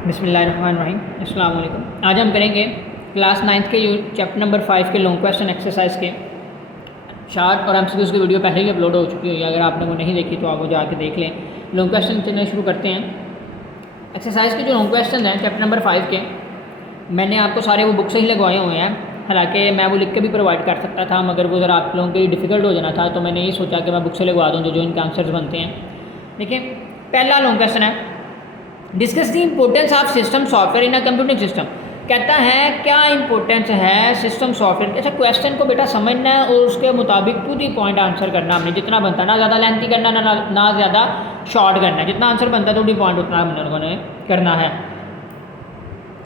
बिस्मिल्लाहिर्रहमानिर्रहीम। अस्सलाम वालेकुम। आज हम करेंगे क्लास 9th के चैप्टर नंबर 5 के लॉन्ग क्वेश्चन एक्सरसाइज के शार्ट और एमसीक्यूज़ की वीडियो पहले ही अपलोड हो चुकी है। अगर आपने वो नहीं देखी तो आप वो जाके देख लें। लॉन्ग क्वेश्चन चलने शुरू करते हैं। एक्सरसाइज के जो लॉन्ग क्वेश्चन हैं चैप्टर नंबर 5 के, मैंने आपको सारे वो बुक से ही लगवाए हुए हैं। हालांकि मैं वो लिख के भी प्रोवाइड कर सकता था, मगर वो ज़रा आप लोगों के लिए डिफ़िकल्ट हो जाना था, तो मैंने ये सोचा कि मैं बुक से लगवा दूँ जो इनके आंसर्स बनते हैं। देखिए, पहला लॉन्ग क्वेश्चन है, discuss the importance of system software in a computing system. कहता है क्या इंपॉर्टेंस है सिस्टम सॉफ्टवेयर। अच्छा, क्वेश्चन को बेटा समझना है और उसके मुताबिक टू दी पॉइंट आंसर करना हमने जितना बनता है, ना ज़्यादा लेंथी करना ना ज़्यादा शॉर्ट करना है। जितना आंसर बनता है टू दी पॉइंट उतना हम लोगों ने करना है।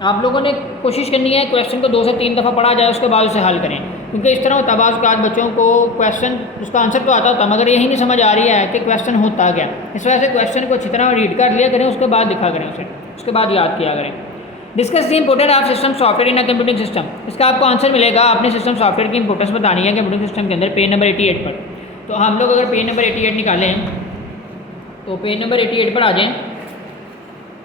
आप लोगों ने कोशिश करनी है क्वेश्चन को 2 से 3 दफ़ा पढ़ा जाए, उसके बाद उसे हल करें, क्योंकि इस तरह होता है आज बच्चों को क्वेश्चन उसका आंसर तो आता होता मगर यही नहीं समझ आ रही है कि क्वेश्चन होता क्या। इस वजह से क्वेश्चन को अच्छी तरह रीड कर लिया करें, उसके बाद लिखा करें उसे, उसके बाद याद किया करें। Discuss the importance of system software in a computing system. इसका आपको आंसर मिलेगा, आपने सिस्टम सॉफ्टवेयर की इंपोर्टेंस बतानी है कंप्यूटिंग सिस्टम के अंदर, पेज नंबर 88 पर। तो हम लोग अगर पेज नंबर 88 निकालें तो पेज नंबर 88 पर आ जाएँ।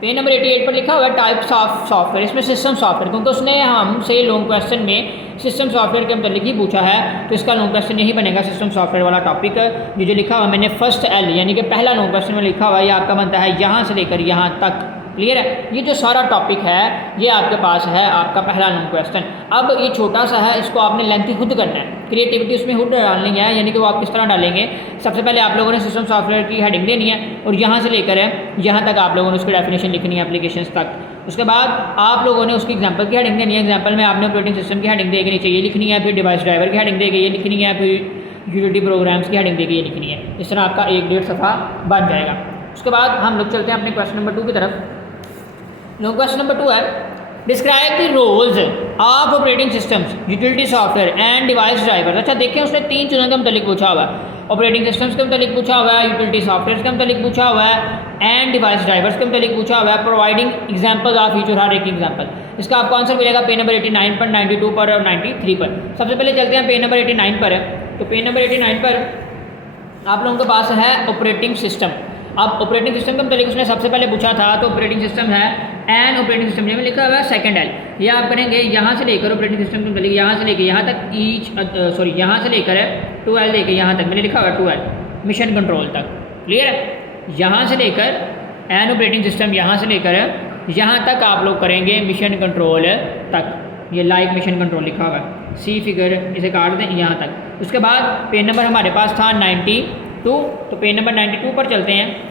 पेज नंबर 88 पर लिखा हुआ है टाइप्स ऑफ सॉफ्टवेयर, इसमें सिस्टम सॉफ्टवेयर, क्योंकि उसने हमसे लॉन्ग क्वेश्चन में सिस्टम सॉफ्टवेयर के मतलब ही पूछा है, तो इसका लॉन्ग क्वेश्चन यही बनेगा सिस्टम सॉफ्टवेयर वाला टॉपिक। ये जो लिखा हुआ मैंने फर्स्ट एल यानी कि पहला लॉन्ग क्वेश्चन में लिखा हुआ है, ये आपका बनता है यहाँ से लेकर यहाँ तक। क्लियर है? ये जो सारा टॉपिक है ये आपके पास है आपका पहला लॉन्ग क्वेश्चन। अब ये छोटा सा है, इसको आपने लेंथी खुद करना है, क्रिएटिविटी उसमें खुद डालनी है। यानी कि वो आप किस तरह डालेंगे, सबसे पहले आप लोगों ने सिस्टम सॉफ्टवेयर की हेडिंग देनी है और यहाँ से लेकर यहाँ तक आप लोगों ने उसकी डेफिनेशन लिखनी है एप्लीकेशंस तक। उसके बाद आप लोगों ने उसकी एग्जांपल की हेडिंग देनी है। एग्जांपल में आपने ऑपरेटिंग सिस्टम की हेडिंग देके नीचे ये लिखनी है, फिर डिवाइस ड्राइवर की हेडिंग देके ये लिखनी है, फिर यूटिलिटी प्रोग्राम्स की हेडिंग देके ये लिखनी है। इस तरह आपका 1-1.5 सफ़ा बन जाएगा। उसके बाद हम लोग चलते हैं अपने क्वेश्चन नंबर 2 की तरफ। नो क्वेश्चन नंबर 2 है, describe the roles of operating systems utility software and device driver. अच्छा देखिए, उसने 3 चीज़ों के मतलब पूछा हुआ है, ऑपरेटिंग सिस्टम्स के मतलब पूछा हुआ है, यूटिलिटी सॉफ्टवेयर के मतलब पूछा हुआ है एंड डिवाइस ड्राइवर्स के मतलब पूछा हुआ है, प्रोवाइडिंग एग्जांपल ऑफ ईच और हर एक एग्जांपल। इसका आपको आंसर मिलेगा पेज नंबर 89 पर, 92 पर और 93 पर। सबसे पहले चलते हैं पेज नंबर 89 पर। तो पेज नंबर 89 पर आप लोगों के पास है ऑपरेटिंग सिस्टम। अब ऑपरेटिंग सिस्टम का मतलब उसने सबसे पहले पूछा था, तो ऑपरेटिंग सिस्टम है एन ऑपरेटिंग सिस्टम में लिखा हुआ है सेकंड एल। ये आप करेंगे यहाँ से लेकर ऑपरेटिंग सिस्टम के मतलब यहाँ से लेकर यहाँ तक यहाँ से लेकर 2L लेकर यहाँ तक मैंने लिखा हुआ है 2L मिशन कंट्रोल तक। क्लियर है? यहाँ से लेकर एन ऑपरेटिंग सिस्टम यहाँ से लेकर यहाँ तक आप लोग करेंगे मिशन कंट्रोल तक। ये लाइक मिशन कंट्रोल लिखा हुआ है, सी फिगर इसे काट दें यहाँ तक। उसके बाद पेज नंबर हमारे पास था 92, तो पेज नंबर 92 पर चलते हैं।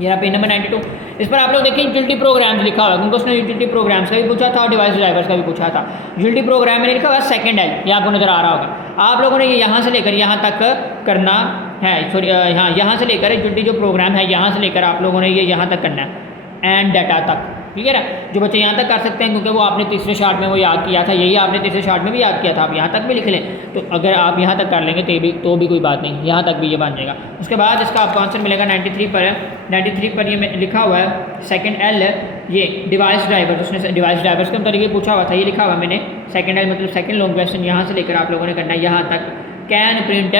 ये पेज नंबर 92, इस पर आप लोग देखिए यूटिलिटी प्रोग्राम्स लिखा हुआ है, क्योंकि उसने यूटिलिटी प्रोग्राम्स का भी पूछा था और डिवाइस ड्राइवर्स का भी पूछा था। यूटिलिटी प्रोग्राम में लिखा हुआ है सेकंड एल, ये आपको नज़र आ रहा होगा। आप लोगों ने ये यहाँ से लेकर यहाँ तक करना है, सॉरी यहाँ से लेकर यूटिलिटी जो प्रोग्राम है यहाँ से लेकर आप लोगों ने ये यहाँ तक करना है एंड डाटा तक। क्लियर है? जो बच्चे यहाँ तक कर सकते हैं, क्योंकि वो आपने तीसरे शार्ट में वो याद किया था, यही आपने तीसरे शार्ट में भी याद किया था, आप यहाँ तक भी लिख लें। तो अगर आप यहाँ तक कर लेंगे तो भी कोई बात नहीं, यहाँ तक भी ये बन जाएगा। उसके बाद इसका आपको आंसर मिलेगा 93 पर है। 93 पर ये लिखा हुआ है सेकंड एल, ये डिवाइस ड्राइवर, उसने डिवाइस ड्राइवर्स के मतलब पूछा हुआ था, ये लिखा हुआ मैंने सेकंड एल मतलब सेकंड लॉन्ग क्वेश्चन यहाँ से लेकर आप लोगों ने करना है यहाँ तक, कैन प्रिंट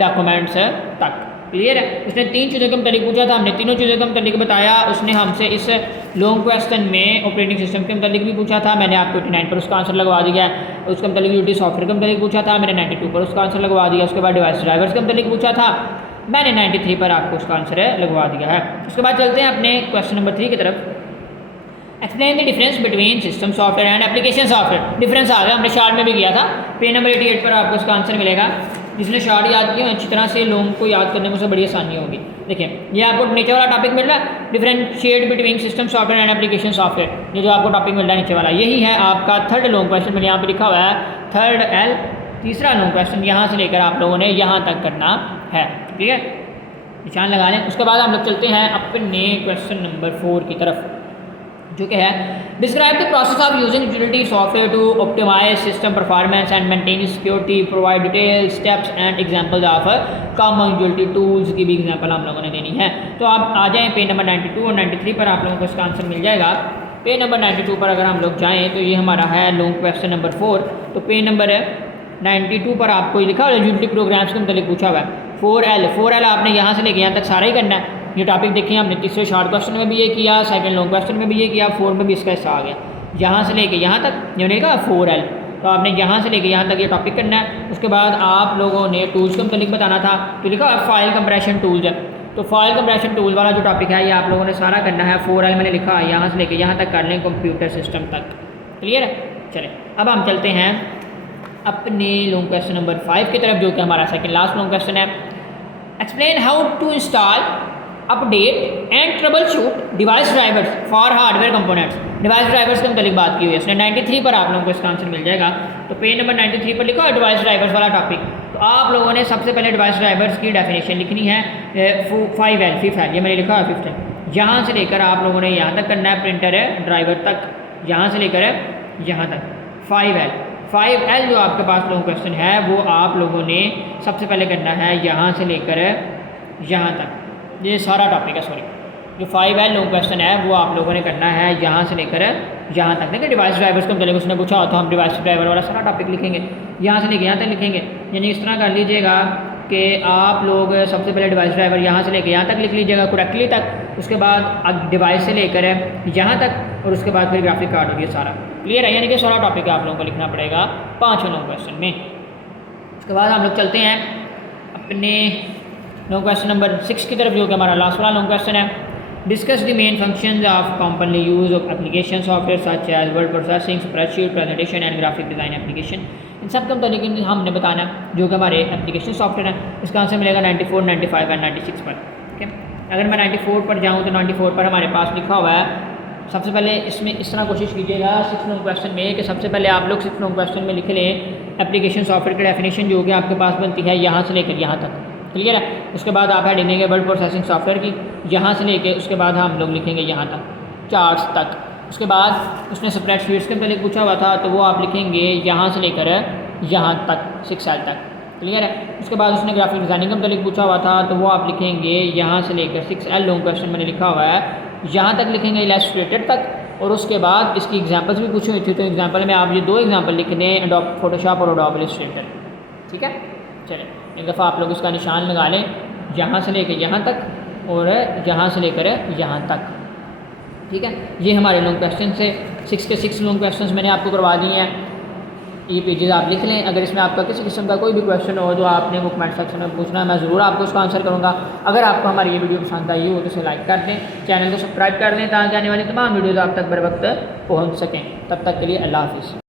डॉक्यूमेंट्स तक। क्लियर है? उसने 3 चीज़ों के मतलब पूछा था, हमने तीनों चीज़ों के मतलब बताया। उसने हमसे इस लॉन्ग क्वेश्चन में ऑपरेटिंग सिस्टम के मतलब भी पूछा था, मैंने आपको 89 पर उसका आंसर लगवा दिया है। उसका मतलब यूटिलिटी सॉफ्टवेयर के मतलब पूछा था, मैंने 92 पर उसका आंसर लगवा दिया। उसके बाद डिवाइस ड्राइवर्स के मतलब पूछा था, मैंने 93 पर आपको उसका आंसर लगवा दिया है। उसके बाद चलते हैं अपने क्वेश्चन नंबर 3 की तरफ। Explain the difference between system software and application software. Difference आ गया, हमने शार्ट में भी किया था। पेज नंबर 88 पर आपको उसका आंसर मिलेगा। जिसने शार्ट याद किया अच्छी तरह से लोगों को याद करने में उसे बड़ी आसानी होगी। देखिए, ये आपको नीचे वाला टॉपिक मिल रहा है, differentiate between system software and application software. ये जो आपको टॉपिक मिल रहा है नीचे वाला, यही है आपका थर्ड लॉन्ग क्वेश्चन। मैंने यहाँ पर लिखा हुआ है थर्ड एल, तीसरा लॉन्ग क्वेश्चन यहाँ से लेकर आप लोगों ने यहाँ तक करना है। ठीक है, निशान लगा लें। उसके बाद हम लोग चलते हैं अपने क्वेश्चन नंबर 4 की तरफ, जो कि है describe the process of using utility software to optimise system performance and maintain security, provide detail steps and examples of common utility tools की भी एग्जांपल हम लोगों ने देनी है। तो आप आ जाएं पेज नंबर 92 और 93 पर आप लोगों को इसका आंसर मिल जाएगा। पेज नंबर 92 पर अगर हम लोग जाएँ तो ये हमारा है लॉन्ग क्वेश्चन नंबर 4। तो पेज नंबर 92 पर आपको लिखा हुआ है यूटिलिटी प्रोग्राम्स के मतलब पूछा हुआ है 4L आपने यहाँ से लेके यहाँ तक सारा ही करना है। ये टॉपिक देखें हमने तीसरे शॉर्ट क्वेश्चन में भी ये किया, सेकंड लॉन्ग क्वेश्चन में भी ये किया, 4 में भी इसका हिस्सा आ गया। यहाँ से लेके यहाँ तक मैंने कहा 4L, तो आपने यहाँ से लेके यहाँ तक ये टॉपिक करना है। उसके बाद आप लोगों ने टूल्स के मतलब बताना था, तो लिखा फाइल कंप्रेशन टूल्स है, तो फाइल कंप्रेशन टूल वाला जो टॉपिक है ये आप लोगों ने सारा करना है। 4L मैंने लिखा है, यहाँ से लेके यहाँ तक कर लें कंप्यूटर सिस्टम तक। क्लियर है? चलें अब हम चलते हैं अपने लॉन्ग क्वेश्चन नंबर 5 की तरफ, जो कि हमारा सेकंड लास्ट लॉन्ग क्वेश्चन है। Explain how to install, update and troubleshoot device drivers for hardware components. Device drivers के मतलब बात की हुई है उसने। 93 पर आप लोगों को इसका आंसर मिल जाएगा। तो पेज नंबर 93 पर लिखा है डिवाइस ड्राइवर्स वाला टॉपिक। तो आप लोगों ने सबसे पहले डिवाइस ड्राइवर्स की डेफिनेशन लिखनी है 5L, ये मैंने लिखा है 5th। यहाँ से लेकर आप लोगों ने यहाँ तक करना है प्रिंटर है ड्राइवर तक, यहाँ से लेकर यहाँ तक 5L जो आपके पास लॉन्ग क्वेश्चन है वो आप लोगों ने सबसे पहले करना है यहाँ से लेकर यहाँ तक। ये सारा टॉपिक है, सॉरी, जो 5L लॉन्ग क्वेश्चन है वो आप लोगों ने करना है यहाँ से लेकर यहाँ तक। देखिए डिवाइस ड्राइवर्स को मतलब उसने पूछा तो हम डिवाइस ड्राइवर वाला सारा टॉपिक लिखेंगे, यहाँ से लेकर यहाँ तक लिखेंगे। यानी इस तरह कर लीजिएगा कि आप लोग सबसे पहले डिवाइस ड्राइवर यहाँ से लेकर यहाँ तक लिख लीजिएगा करेक्टली तक, उसके बाद डिवाइस से लेकर यहाँ तक, और उसके बाद फिर ग्राफिक कार्ड होगी सारा। क्लियर है? यानी कि सारा टॉपिक आप लोगों को लिखना पड़ेगा 5 लॉन्ग क्वेश्चन में। उसके बाद हम लोग चलते हैं अपने लॉन्ग क्वेश्चन नंबर 6 की तरफ, जो कि हमारा लास्ट वाला लॉन्ग क्वेश्चन है। Discuss the main functions of commonly use of application software such as word processing, spreadsheet, presentation and graphic design application. इन सब का मतलब हमने बताना जो कि हमारे एप्लीकेशन सॉफ्टवेयर है। इसका आंसर मिलेगा 94, 95 एंड 96 पर। ठीक है, अगर मैं 94 पर जाऊँ तो 94 पर हमारे पास लिखा हुआ है। सबसे पहले इसमें इस तरह कोशिश कीजिएगा 6 लॉन्ग क्वेश्चन में कि सबसे पहले आप लोग 6 लॉन्ग क्वेश्चन में लिख लें एप्लीकेशन सॉफ्टवेयर की डेफिनेशन जो कि आपके पास बनती है यहाँ से लेकर यहाँ तक। क्लियर है? उसके बाद आप हेडिंग देंगे वर्ड प्रोसेसिंग सॉफ्टवेयर की, यहाँ से लेके उसके बाद हम लोग लिखेंगे यहाँ तक चार्ट्स तक। उसके बाद उसने स्प्रेडशीट्स के पहले पूछा हुआ था तो वो आप लिखेंगे यहाँ से लेकर यहाँ तक 6L तक। क्लियर है? उसके बाद उसने ग्राफिक डिज़ाइनिंग का मतलब पूछा हुआ था तो वो आप लिखेंगे यहाँ से लेकर 6L लॉन्ग क्वेश्चन मैंने लिखा हुआ है यहाँ तक लिखेंगे इलस्ट्रेटेड तक। और उसके बाद इसकी एग्जांपल्स भी पूछी हुई थी, तो एग्जांपल में आप ये 2 एग्जांपल लिख दें, एडोब फोटोशॉप और एडोब इलस्ट्रेटर। ठीक है, चलें एक दफ़ा आप लोग इसका निशान लगा लें, यहाँ से लेकर यहाँ तक और यहाँ से लेकर यहाँ तक। ठीक है, ये हमारे लॉन्ग क्वेश्चन से 6 के 6 लॉन्ग क्वेश्चन मैंने आपको करवा दिए हैं। ये पेजेस आप लिख लें। अगर इसमें आपका किसी किस्म का कोई भी क्वेश्चन हो तो आपने वो कमेंट सेक्शन में पूछना है, मैं ज़रूर आपको उसका आंसर करूँगा। अगर आपको हमारी ये वीडियो पसंद आई हो तो इसे लाइक कर दें, चैनल को सब्सक्राइब कर लें ताकि आने वाली तमाम वीडियोज़ आप तक बर वक्त पहुँच सकें। तब तक के लिए अल्लाह हाफ़िज़।